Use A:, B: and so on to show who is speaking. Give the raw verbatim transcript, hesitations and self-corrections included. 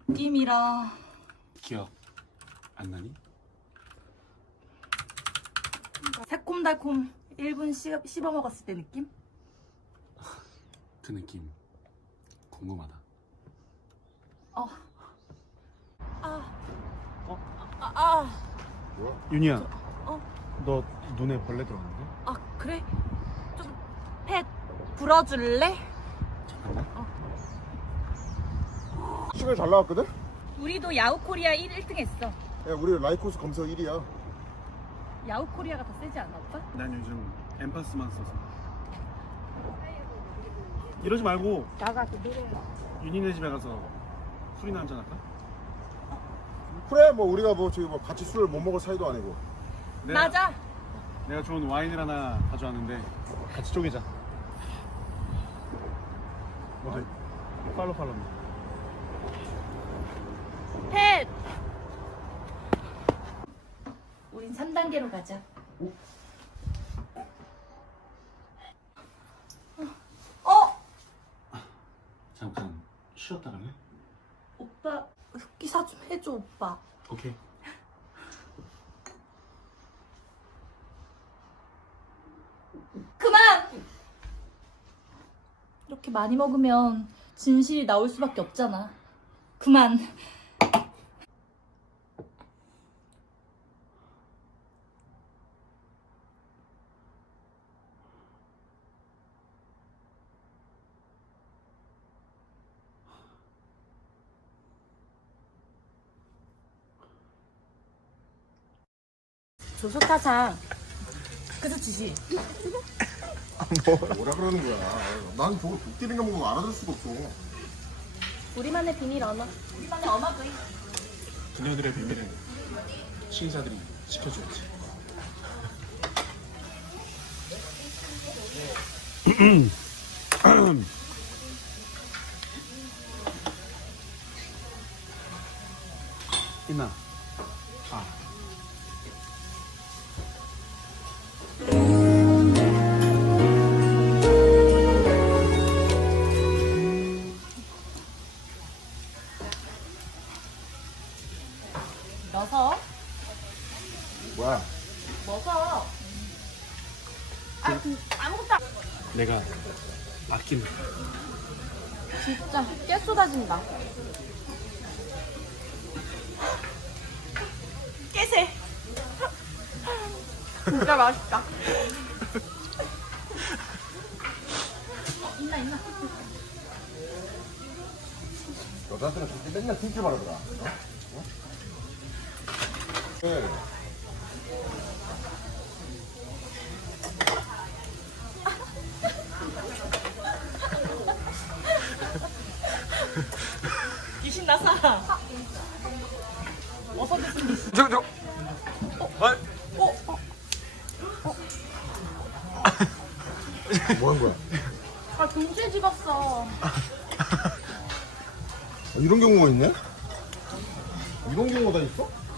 A: 느낌이라
B: 기억 안 나니?
A: 새콤달콤 일 분 씹, 씹어 먹었을 때 느낌?
B: 그 느낌 궁금하다.
A: 어. 아.
B: 어?
A: 아, 아.
C: 뭐야?
B: 윤희야,
A: 어?
B: 너 눈에 벌레 들어갔는데?
A: 아, 그래? 좀 펫 불어줄래?
B: 잠깐만.
C: 시간이 잘 나왔거든?
A: 우리도 야후코리아 일 등 했어.
C: 야, 우리 라이코스 검색 일 위야.
A: 야후코리아가 더 세지 않아, 오빠?
B: 난 요즘 엠파스만 써서. 이러지 말고
A: 나가서 노래.
B: 윤희네 집에 가서 술이나 한잔 할까?
C: 그래, 뭐 우리가 뭐 저기 뭐 같이 술을 못 먹을 사이도 아니고.
B: 내가,
A: 맞아.
B: 내가 좋은 와인을 하나 가져왔는데 같이 쪼개자. 어디? 팔로 팔로.
A: 펫! 우린 삼 단계로 가자. 어?
B: 잠깐 쉬었다 갈래?
A: 오빠 흑기사 좀 해줘, 오빠.
B: 오케이.
A: 그만! 이렇게 많이 먹으면 진실이 나올 수밖에 없잖아. 그만. 조소타상. 그저 지시.
C: 뭐라 그러는 거야? 난 저거 독대는 거 보고 알아들 수가 없어.
A: 우리만의 비밀 언어. 우리만의 언어구이.
B: 그녀들의 비밀은 시인사들이 지켜줘야지. 있나? 아.
A: 넣어서.
C: 뭐야?
A: 먹어. 아, 아무것도 안.
B: 내가 아끼는
A: 진짜 깨 쏟아진다. 깨세. 진짜 맛있다. 어, 있나 있나.
C: 여자들은 저렇게 맨날 팅줄 바르더라. 어? 어? 네.
A: 귀신 나사. 어서 드신
B: 저, 저. 아,
A: 어, 어.
C: 뭐 한 거야?
A: 아, 동시에 집었어.
C: 아, 이런 경우가 있네? 이런 경우가 다 있어?